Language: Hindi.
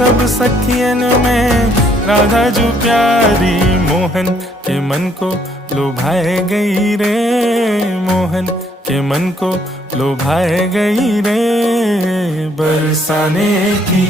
सब सखियन में राधा जो प्यारी, मोहन के मन को लुभाए गई रे, मोहन के मन को लुभाए गई रे। बरसाने की